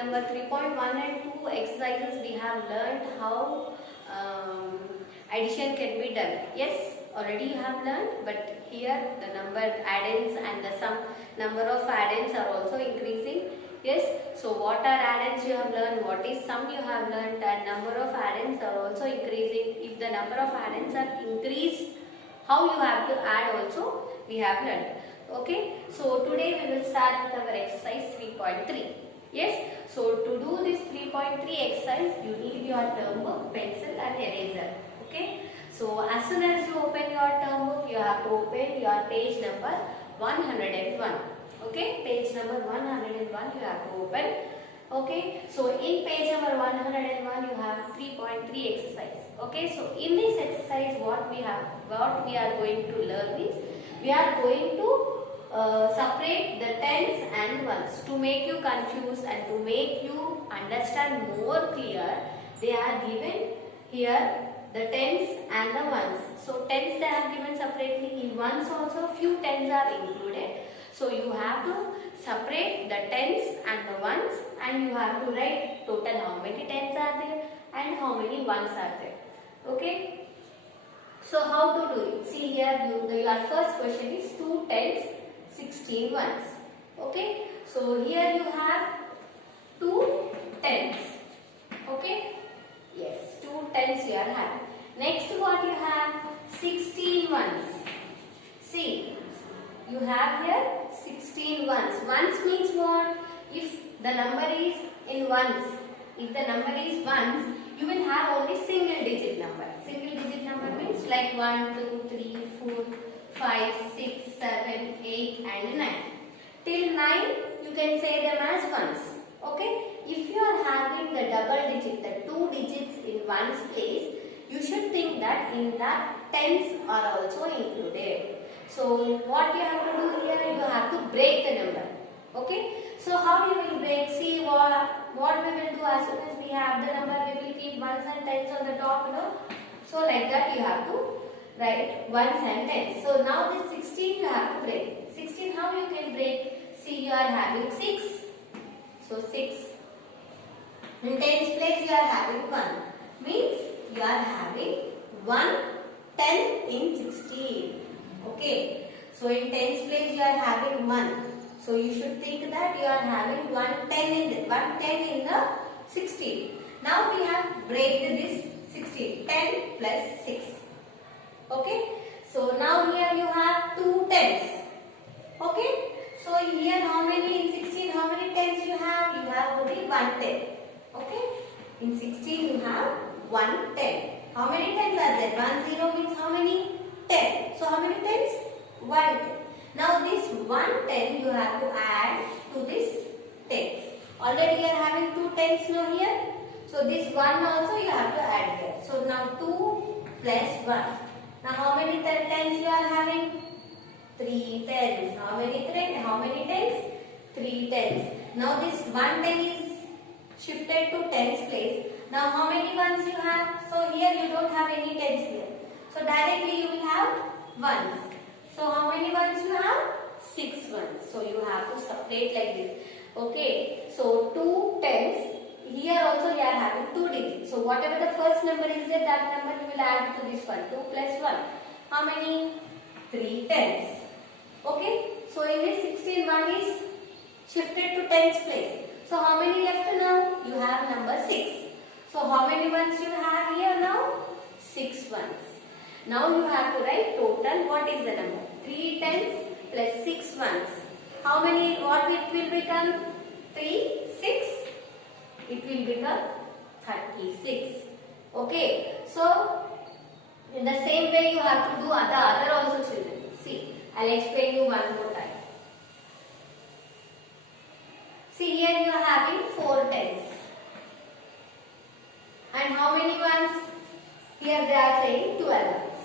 number 3.1 and 2 exercises we have learned how addition can be done. Yes, already you have learned, but here the number add-ins and the sum number of add-ins are also increasing. Yes, so what are add-ins you have learned, what is sum you have learned, and number of add-ins are also increasing. If the number of add-ins are increased, how you have to add also we have learned. Okay, so today we will start with our exercise 3.3. Yes, so to do this 3.3 exercise, you need your term book, pencil and eraser. Okay, so as soon as you open your term book, you have to open your page number 101. Okay, page number 101 you have to open. Okay, so in page number 101 you have 3.3 exercise. Okay, so in this exercise what we are going to learn is we are going to separate the tens and ones. To make you confused and to make you understand more clear, they are given here the tens and the ones. So tens they have given separately, in ones also few tens are included. So you have to separate the tens and the ones, and you have to write total how many tens are there and how many ones are there. Okay, so how to do it? See here, your first question is 2 tens, 16 ones. Okay, so here you have 2 tens. Okay, yes, 2 tens you are having. Next what you have? 16 ones. See, you have here 16 ones. Ones means what? If the number is in ones, if the number is ones, you will have only single digit number. Single digit number means like 1, 2, 3, 4, 5, 6, 7, 8 and 9. Till 9 you can say them as ones. Okay. If you are having the double digit, the 2 digits in ones place, you should think that in that tens are also included. So what you have to do here, you have to break the number. Okay. So how you will break? See what we will do as soon as we have the number, we will keep ones and tens on the top, you know. So like that you have to write ones and tens. So now this 16 you have to break. 16 how you can break? See, you are having 6. So 6. In tens place you are having 1. Means you are having 1 10 in 16. Okay. So in tens place you are having 1. So you should think that you are having 110 in the 16. Now we have break this 16. 10 plus 6. Okay. So now here you have 2 tens. Okay. So here how many in 16? How many tens you have? You have only 1 10. Okay. In 16 you have 1 10. How many tens are there? 1 0 means how many? 10. So how many tens? 1 10. Now this 1 10 you have to add to this tens. Already you are having 2 tens now here. So this 1 also you have to add here. So now 2 plus 1. Now how many tens you are having? 3 tens. How many tens? 3 tens. Now this 1 10 is shifted to tens place. Now how many ones you have? So here you don't have any tens here. So directly you will have ones. So how many ones you have? 6 ones. So you have to separate like this. Okay. So 2 tens. Here also you are having 2 digits. So whatever the first number is there, that number you will add to this one. 2 plus 1. How many? 3 tens. Okay. So in this 16, 1 is shifted to tens place. So how many left now? You have number 6. So how many ones you have here now? 6 ones. Now you have to write total. What is the number? 3 tens plus 6 ones. How many? What it will become? 3, 6. It will become 36. Okay. So in the same way you have to do other also children. See, I'll explain you one more time. See, here you are having 4 tens. And how many ones? Here they are saying 12 ones.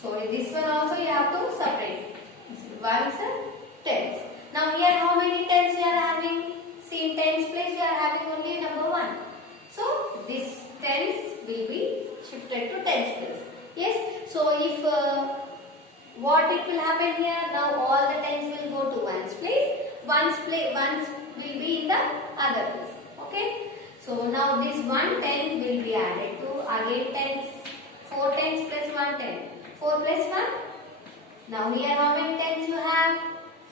So in this one also you have to separate. Ones and tens. Now here how many tens you are having? See, in tens place you are having only number 1. So this tens will be shifted to tens place. Yes. So if what it will happen here? Now all the tens will go to ones place. Ones will be in the other place. Okay. So now this 110 will be added to again tens. 4 tens plus 1 10. 4 plus 1. Now here how many tens you have?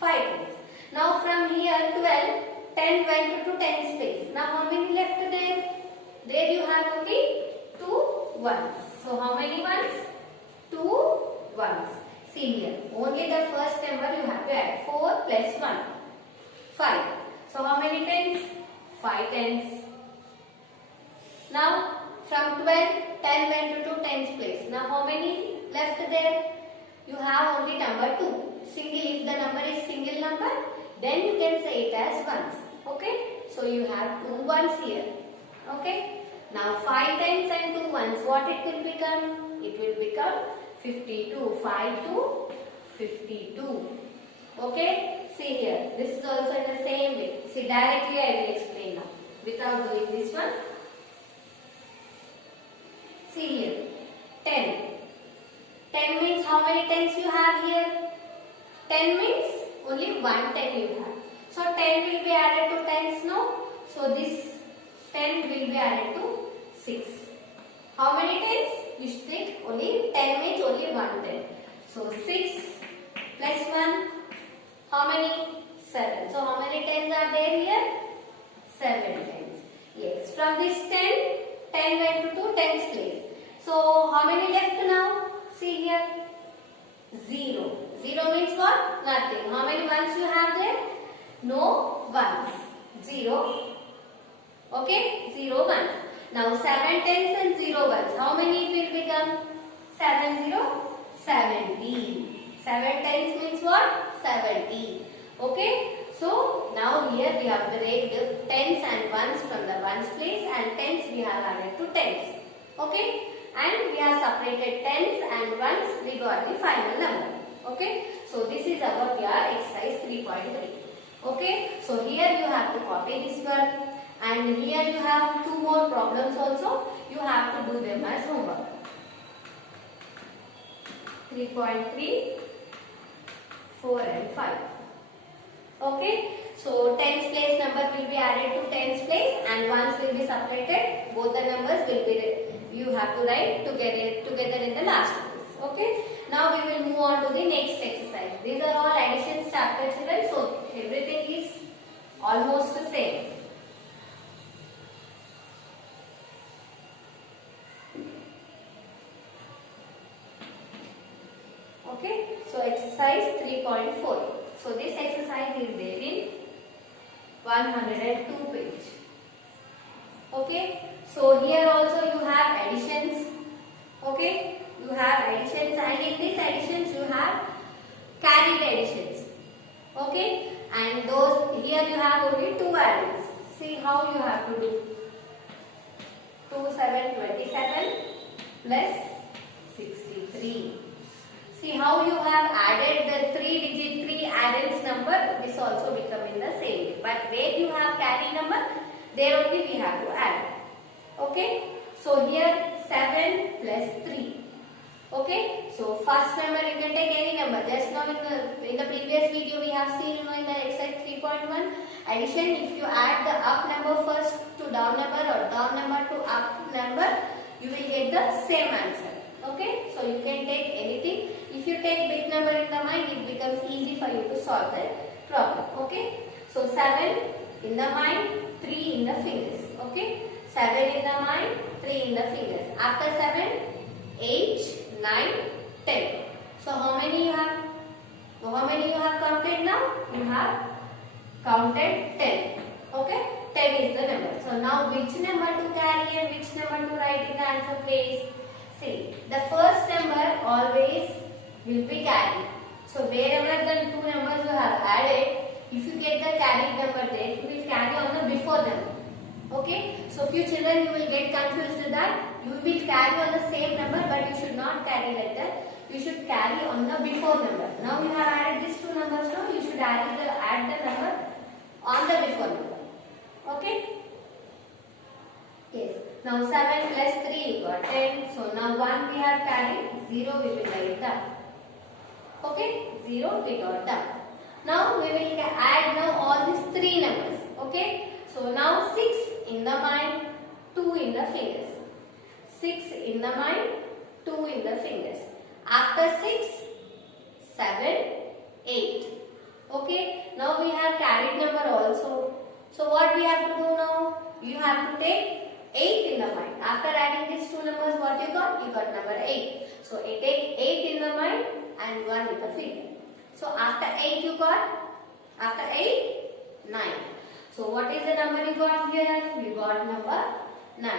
5 tens. Now from here 12, 10 went to tens place. Now how many left there? There you have only 2 ones. So how many ones? 2 ones. See here, only the first number you have to add. 4 plus 1, 5. So how many tens? 5 tens. Now from 12, 10 went to tens place. Now how many left there? You have only number 2. Single, if the number is single number, then you can say it as ones. Okay? So you have 2 ones here. Okay? Now 5 tens and 2 ones, what it will become? It will become 52. 5 to 52. Okay? See here. This is also in the same way. See, directly I will explain now without doing this one. See here. 10. 10 means how many tens you have here? 10 means only 1 10 you have. So 10 will be added to tens now. So this 10 will be added to 6. How many tens? You should take only 10 means only 1 10. So 6 plus 1. How many? 7. So how many tens are there here? 7 tens. Yes. From this 10, 10 went to 2 tens place. So how many left now? See here. 0. 0 means what? Nothing. How many ones you have there? No ones. 0. Okay? 0 ones. Now 7 tens and 0 ones. How many it will become? 7 0? 70. 7 tens means what? 70. Okay? So now here we have break tens and ones from the ones place, and tens we have added to tens. Okay? And we have separated tens and ones, we got the final number. Okay? So this is about your exercise 3.3. Okay? So here you have to copy this one, and here you have 2 more problems also. You have to do them as homework. 3.3, 4 and 5. Okay? So tens place number will be added to tens place, and ones will be separated. Both the numbers will be, you have to write together in the last place. Okay? Now we will move on to the next exercise. These are all additions chapter children, so everything is almost the same. Okay? So exercise 3.4. So this exercise is there in 102 page. Okay? So here also you have additions. Okay? You have additions, and in these additions you have carried additions. Okay? And those, here you have only 2 addends. See how you have to do. 2 7 27 plus 63. See how you have added the 3-digit 3 addends number. This also become in the same way. But where you have carry number, there only we have to add. Okay? So here 7 plus 3. Okay? So first number you can take any number. Just now in the previous video we have seen in the exercise 3.1 addition. If you add the up number first to down number or down number to up number, you will get the same answer. Okay? So you can take anything. If you take big number in the mind, it becomes easy for you to solve the problem. Okay? So 7 in the mind, 3 in the fingers. Okay? 7 in the mind, 3 in the fingers. After 7, 8, 9, 10. So how many you have? How many you have counted now? You have counted 10. Okay? 10 is the number. So now which number to carry and which number to write in the answer place? See, the first number always will be carried. So wherever the 2 numbers you have added, if you get the carried number there, you will carry on the before number. Okay? So few children you will get confused that you will carry on the same number, but you should not carry like that. You should carry on the before number. Now you have added these 2 numbers, now you should add the number on the before number. Okay? Yes. Now 7 plus 3 got 10. So now 1 we have carried, 0 we will write down. Okay? 0 we got down. Now we will add now all these 3 numbers. Okay? So now 6 in the mind, 2 in the fingers. 6 in the mind, 2 in the fingers. After 6, 7, 8. Okay, now we have carried number also. So what we have to do now? You have to take 8 in the mind. After adding these two numbers, what you got? You got number 8. So take 8 in the mind and 1 in the finger. So after 8 you got? After 8, 9. So what is the number you got here? You got number 9.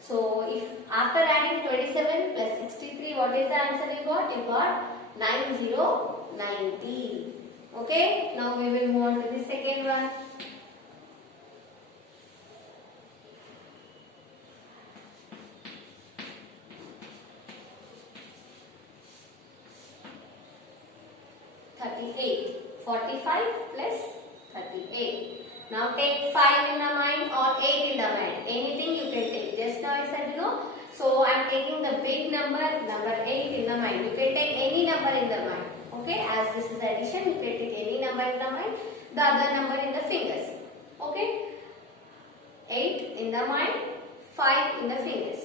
So if after adding 27 plus 63, what is the answer you got? You got 90. Okay, now we will move on to the second one. (38). 45 plus 38. Now take 5 in the mind or 8 in the mind. Anything you can take. Just now I said So I am taking the big number 8 in the mind. You can take any number in the mind. Okay, as this is addition, you can take any number in the mind. The other number in the fingers. Okay, 8 in the mind, 5 in the fingers.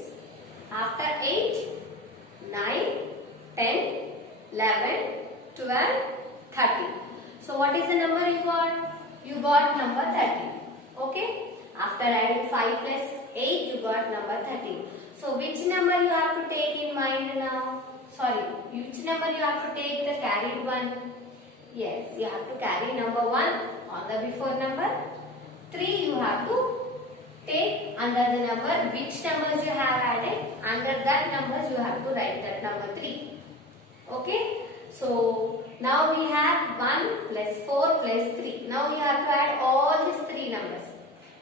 After 8, 9, 10, 11, 12, 30. So what is the number you got? You got number 30. Okay. After adding 5 plus 8, you got number 30. So which number you have to take in mind now? Sorry, which number you have to take the carried one? Yes, you have to carry number 1 on the before number. 3 you have to take under the number which numbers you have added. Under that numbers you have to write that number 3. Okay. So now we have 1 plus 4 plus 3. Now you have to add all these 3 numbers.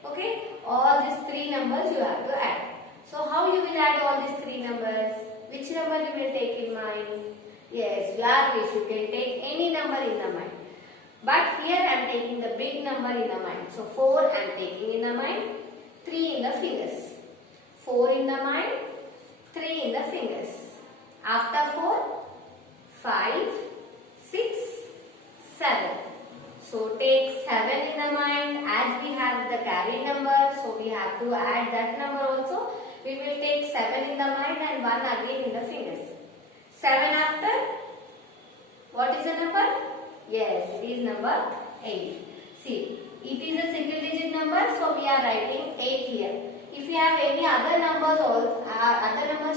Okay. All these 3 numbers you have to add. So how you will add all these 3 numbers? Which number you will take in mind? Yes, you can take any number in the mind. But here I am taking the big number in the mind. So 4 I am taking in the mind, 3 in the fingers. 4 in the mind, 3 in the fingers. After 4, 5, 6, 7. So take 7 in the mind as we have the carry number. So we have to add that number also. We will take 7 in the mind and 1 again in the fingers. 7 after? What is the number? Yes, it is number 8. See, it is a single digit number, so we are writing 8 here. If you have any other numbers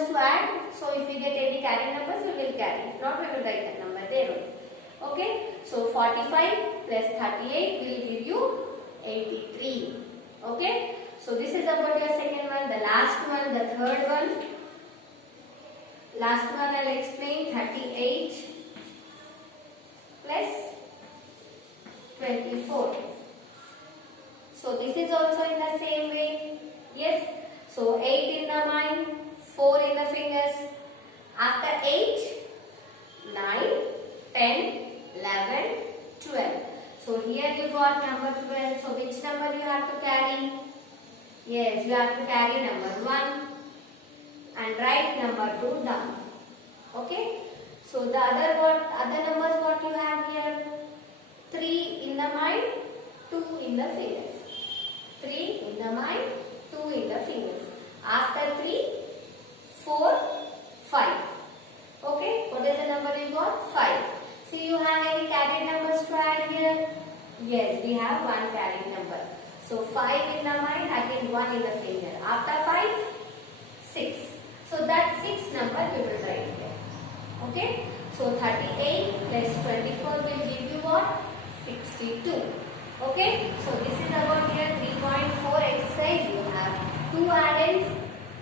to add, so if we get any carry numbers, we will carry. If not, we will write that number there. Okay, so 45 plus 38 will give you 83. Okay, so this is about your second one. The last one, the third one. Last one I will explain. 38 plus 24. So this is also in the same way. Yes. So 8 in the mind, 4 in the fingers. After 8, 9, 10, 11, 12. So here you got number 12. So which number you have to carry? Yes, you have to carry number 1 and write number 2 down. Okay. So the other numbers what you have here? 3 in the mind, 2 in the fingers. 3 in the mind, 2 in the fingers. After 3, 4, 5. Okay. What is the number you got? 5. So you have any carried numbers to add here? Yes, we have one carried number. So 5 in the mind, again 1 in the finger. After 5, 6. So that 6 number we will write here. Okay. So 38 plus 24 will give you what? 62. Okay. So this is about your 3.4 exercise. You have 2 add-ins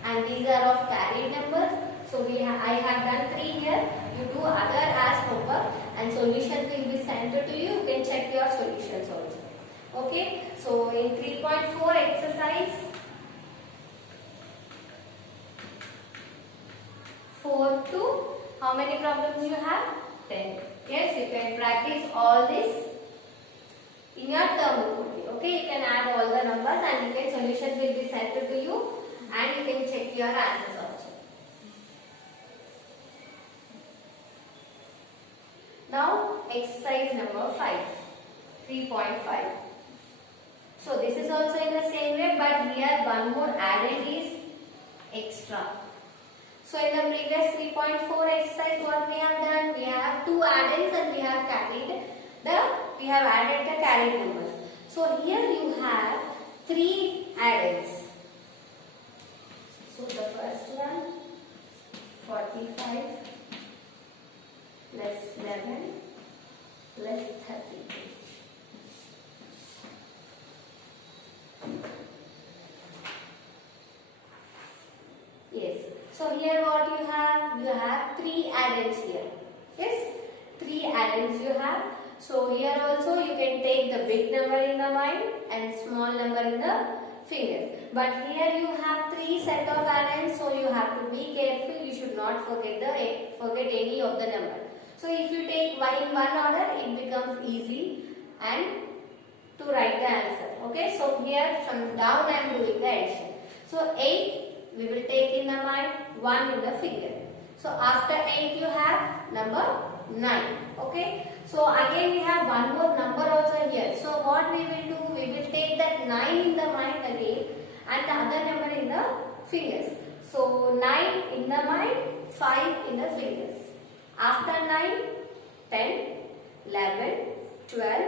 and these are of carried numbers. So I have done 3 here. You do other as homework and solutions will be sent to you. You can check your solutions also. Okay. So in 3.4 exercise 4-2, how many problems you have? 10. Yes, you can practice all this in your term book only. Okay, you can add all the numbers and solutions will be sent to you and you can check your answers also. Now exercise number 5, 3.5. So this is also in the same way, but here one more added is extra. So in the previous 3.4 exercise, what we have done? We have two addends and we have added the carried numbers. So here you have three addends. So the first one, 45 plus 11 plus 30. Yes. So here what you have? You have three addends here. Yes. Three addends you have. So here also you can take the big number in the mind and small number in the fingers. But here you have three set of addends, so you have to be careful. You should not forget any of the number. So if you take y in one order, it becomes easy and to write the answer. Okay. So here from down I am doing the addition. So 8 we will take in the mind, 1 in the finger. So after 8 you have number 9. Okay. So again we have one more number also here. So what we will do? We will take that 9 in the mind again and the other number in the fingers. So 9 in the mind, 5 in the fingers. After 9, 10, 11, 12,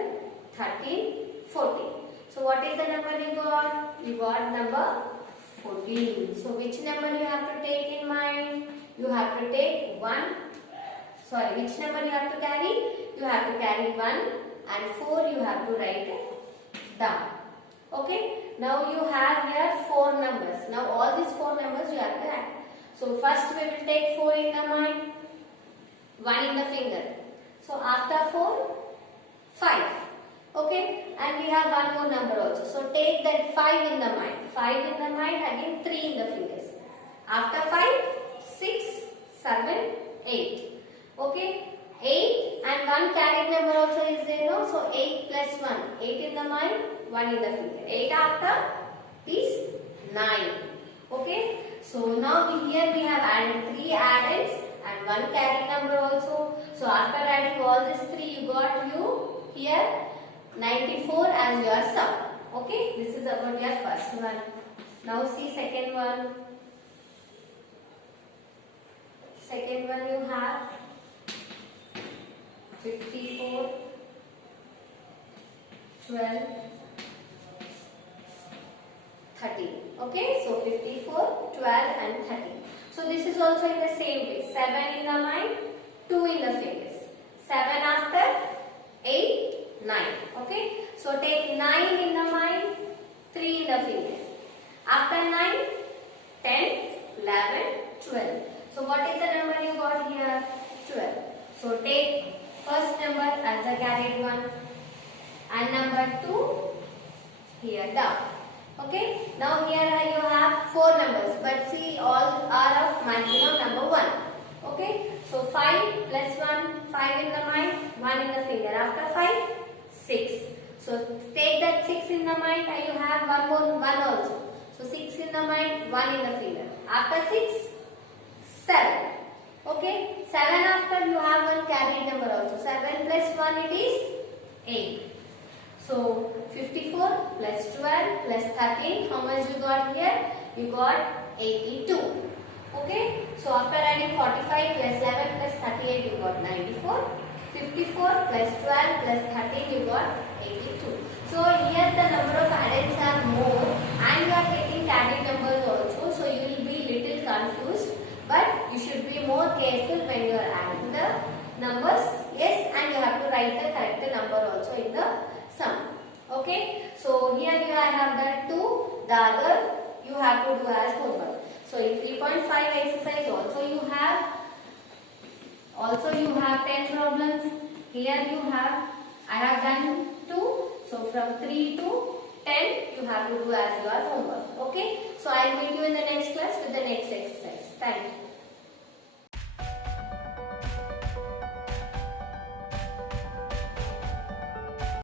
13, 14. So what is the number you got? You got number 14. So which number you have to take in mind? You have to take 1. Sorry, which number you have to carry? You have to carry 1 and 4 you have to write it down. Okay. Now you have here 4 numbers. Now all these 4 numbers you have to add. So first we will take 4 in the mind, 1 in the finger. So after 4, 5. Okay. And we have one more number also. So take that 5 in the mind. 5 in the mind, again 3 in the fingers. After 5, 6, 7, 8. Okay. 8 and 1 carried number also is there, no? So 8 plus 1. 8 in the mind, 1 in the finger. 8 after this 9. Okay. So now here we have added 3 addends and 1 carried number also. So after adding all these 3, you got here 94 as your sum. Okay. This is about your first one. Now see second one. Second one you have 54, 12, 13. Okay, so 54, 12 and 13. So this is also in the same way. 7 in the mind, 2 in the fingers. 7 after, 8, 9. Okay, so take 9 in the mind, 3 in the fingers. After 9, 10, 11, 12. So what is the number you got here? 12. So take first number as a carried one and number 2 here down. Okay. Now here you have 4 numbers, but see all are of maximum number 1. Okay. So 5 plus 1, 5 in the mind, 1 in the finger. After 5, 6. So take that 6 in the mind and you have one more 1 also. So 6 in the mind, 1 in the finger. After 6, 7. Okay. 7 after you have one carried number also. 7 plus 1 it is 8. So 54 plus 12 plus 13. How much you got here? You got 82. Okay. So after adding 45 plus 11 plus 38 you got 94. 54 plus 12 plus 13 you got 82. So here the number of addends are more and you are getting carried numbers also. So you will be little confused. But you should be more careful when you are adding the numbers. Yes, and you have to write the correct number also in the sum. Okay. So here you have done 2. The other you have to do as homework. So in 3.5 exercise also you have 10 problems. Here I have done 2. So from 3 to 10 you have to do as your homework. Okay. So I will meet you in the next class with the next exercise. Thank you.